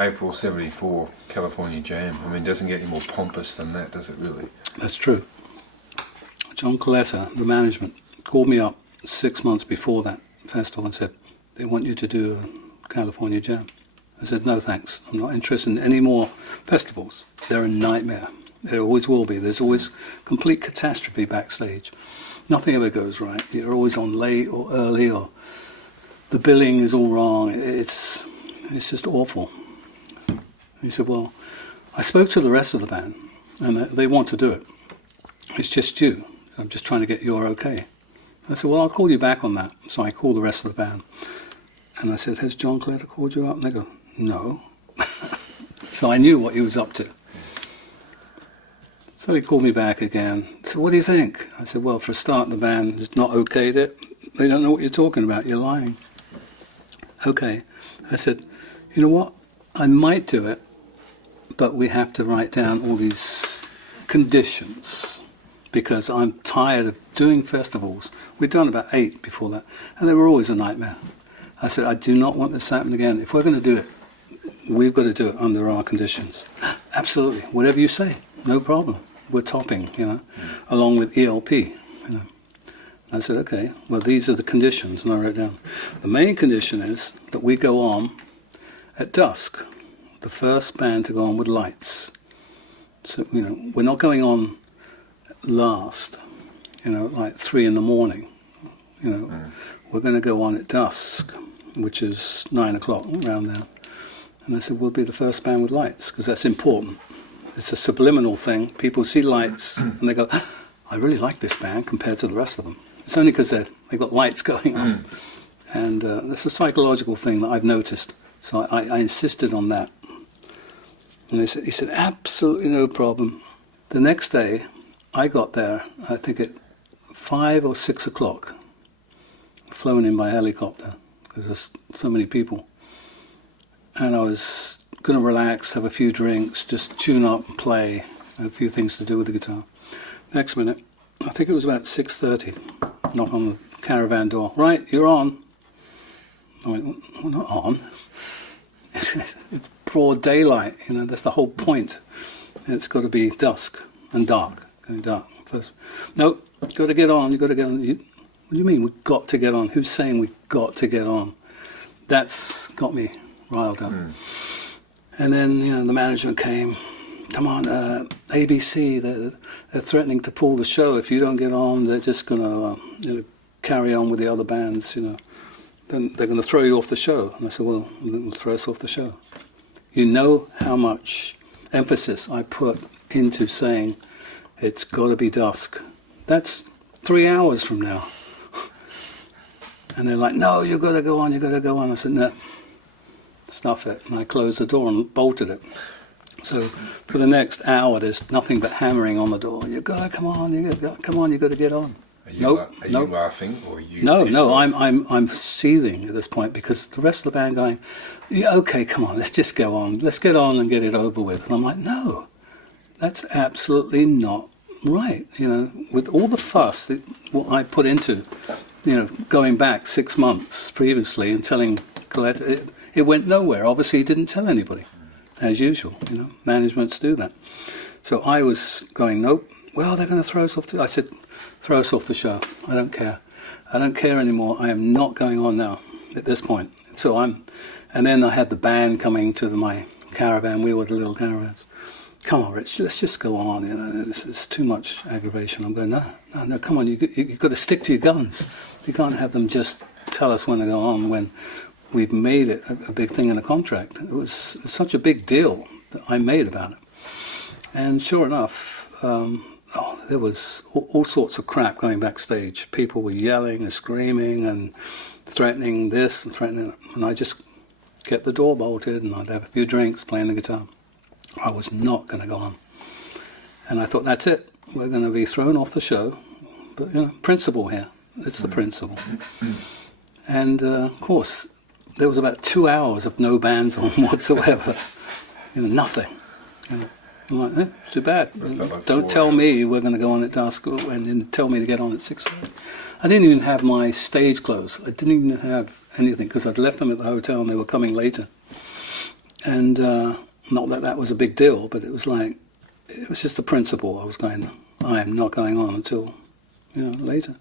April '74 California Jam. I mean, it doesn't get any more pompous than that, does it really? That's true. John Coletta, the management, called me up 6 months before that festival and said, they want you to do a California Jam. I said, no thanks, I'm not interested in any more festivals. They're a nightmare. There always will be. There's always complete catastrophe backstage. Nothing ever goes right. You're always on late or early, or the billing is all wrong. It's just awful. He said, well, I spoke to the rest of the band, and they want to do it. It's just you. I'm just trying to get your okay. I said, well, I'll call you back on that. So I called the rest of the band. And I said, has John Coletta called you up? And they go, no. So I knew what he was up to. So he called me back again. So what do you think? I said, well, for a start, the band has not okayed it. They don't know what you're talking about. You're lying. Okay. I said, you know what? I might do it, but we have to write down all these conditions because I'm tired of doing festivals. We'd done about 8 before that, and they were always a nightmare. I said, I do not want this to happen again. If we're going to do it, we've got to do it under our conditions. Absolutely. Whatever you say, no problem. We're topping, along with ELP, I said, okay, well, these are the conditions, and I wrote down. The main condition is that we go on at dusk, the first band to go on with lights. So, we're not going on last, like 3 in the morning. We're going to go on at dusk, which is 9 o'clock, around there. And I said, we'll be the first band with lights, because that's important. It's a subliminal thing. People see lights, and they go, I really like this band compared to the rest of them. It's only because they've got lights going on. And that's a psychological thing that I've noticed. So I insisted on that. And he said, absolutely no problem. The next day, I got there, I think at 5 or 6 o'clock, flown in by helicopter, because there's so many people. And I was going to relax, have a few drinks, just tune up and play, have a few things to do with the guitar. Next minute, I think it was about 6:30, knock on the caravan door. Right, you're on. I went, well, not on. It's broad daylight, that's the whole point. It's got to be dusk and dark, going dark first. No, got to get on, you've got to get on. What do you mean, we've got to get on? Who's saying we've got to get on? That's got me riled up. And then, the management came, come on, ABC, they're threatening to pull the show. If you don't get on, they're just going to carry on with the other bands, Then they're going to throw you off the show. And I said, well, they'll throw us off the show. You know how much emphasis I put into saying it's got to be dusk. That's 3 hours from now. And they're like, no, you've got to go on, you've got to go on. I said, no, stuff it. And I closed the door and bolted it. So for the next hour, there's nothing but hammering on the door. You got to come on, you got to get on. Are you laughing, or are you? No. I'm seething at this point because the rest of the band going, yeah, okay, come on, let's just go on. Let's get on and get it over with. And I'm like, no, that's absolutely not right. With all the fuss that what I put into, going back 6 months previously and telling Coletta, it went nowhere. Obviously, he didn't tell anybody, as usual. Managements do that. So I was going, nope. Well, they're going to throw us off. I said, throw us off the show. I don't care. I don't care anymore. I am not going on now at this point. And then I had the band coming to my caravan. We ordered little caravans. Come on, Rich, let's just go on. It's too much aggravation. I'm going, no, come on. You've got to stick to your guns. You can't have them just tell us when to go on when we've made it a big thing in a contract. It was such a big deal that I made about it. And sure enough, there was all sorts of crap going backstage. People were yelling and screaming and threatening this and threatening that. And I just kept the door bolted and I'd have a few drinks playing the guitar. I was not going to go on. And I thought, that's it. We're going to be thrown off the show. But, principle here. It's the principle. And, of course, there was about 2 hours of no bands on whatsoever. Nothing. I'm like, it's too bad. Like Don't tell me we're going to go on at dusk and then tell me to get on at 6. I didn't even have my stage clothes. I didn't even have anything because I'd left them at the hotel and they were coming later. And not that that was a big deal, but it was like, it was just a principle. I am not going on until, later.